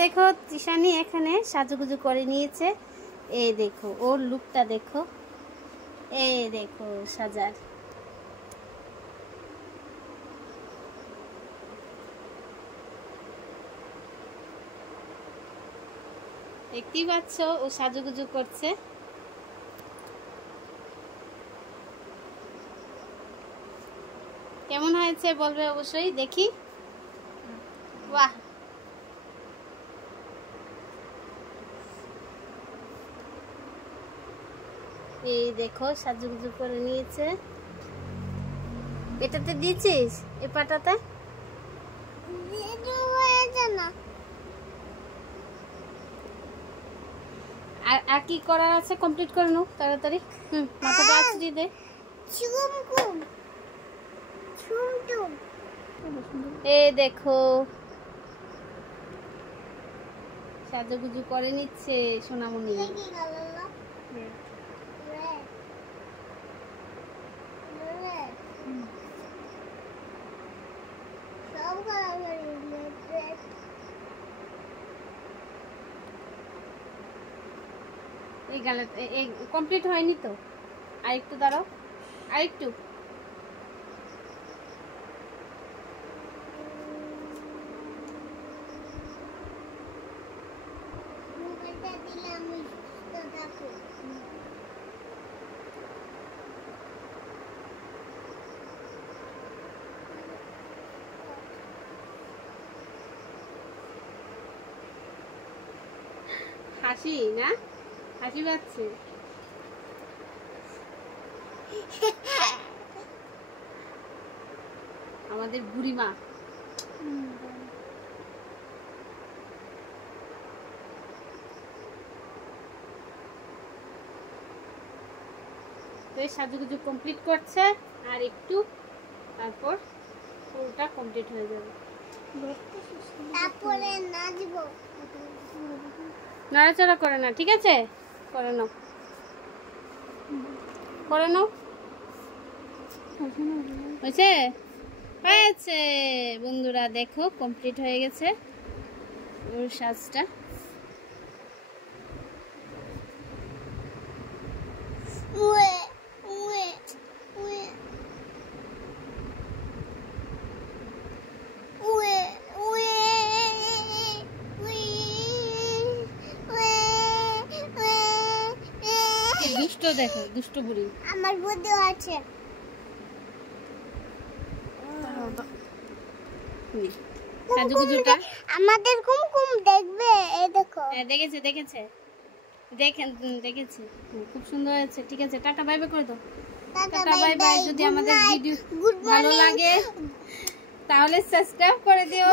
দেখো তিশানি এখানে সাজুগুজু করে নিয়েছে। এই দেখো ওর লুকটা দেখো, এই দেখো সাজার। দেখতেই পাচ্ছ ও সাজুগুজু করছে। কেমন হয়েছে বলবে অবশ্যই, দেখি। বাহ, এই দেখো সাজুগুজু করে নিয়েছে। এটাতে দিয়েছিস এই পাটাতে? আর কি করার আছে কমপ্লিট করে নাও তাড়াতাড়ি। মাথাটা আছড়ি দে। এই দেখো সাজুগুজু করে নিচ্ছে সোনামণি। এই গালাটা কমপ্লিট হয়নি তো, আরেকটু দাঁড়াও, আরেকটু। হাসি না, হাসি পাচ্ছে। আমাদের বুড়িমা। তো এই সাজুগুজু কমপ্লিট করছে আর একটু, তারপর পুরোটা কমপ্লিট হয়ে যাবে। তারপরে নাচবো। নড়াচড়া করে না, ঠিক আছে? করে নাও, করে নাও। হয়েছে? হয়েছে বন্ধুরা, দেখো কমপ্লিট হয়ে গেছে ওর সাজটা। দুষ্ট দেখো, দুষ্ট বুড়ি। আমার বুদ্ধি আছে। সাজুগুজুটা আমাদের কুমকুম দেখবে, এই দেখো। দেখেছে দেখেছে দেখেছে, খুব সুন্দর হয়েছে। ঠিক আছে, টাটা বাই বাই করে দাও। Tata bye bye. যদি আমাদের ভিডিও ভালো লাগে তাহলে সাবস্ক্রাইব করে দিও।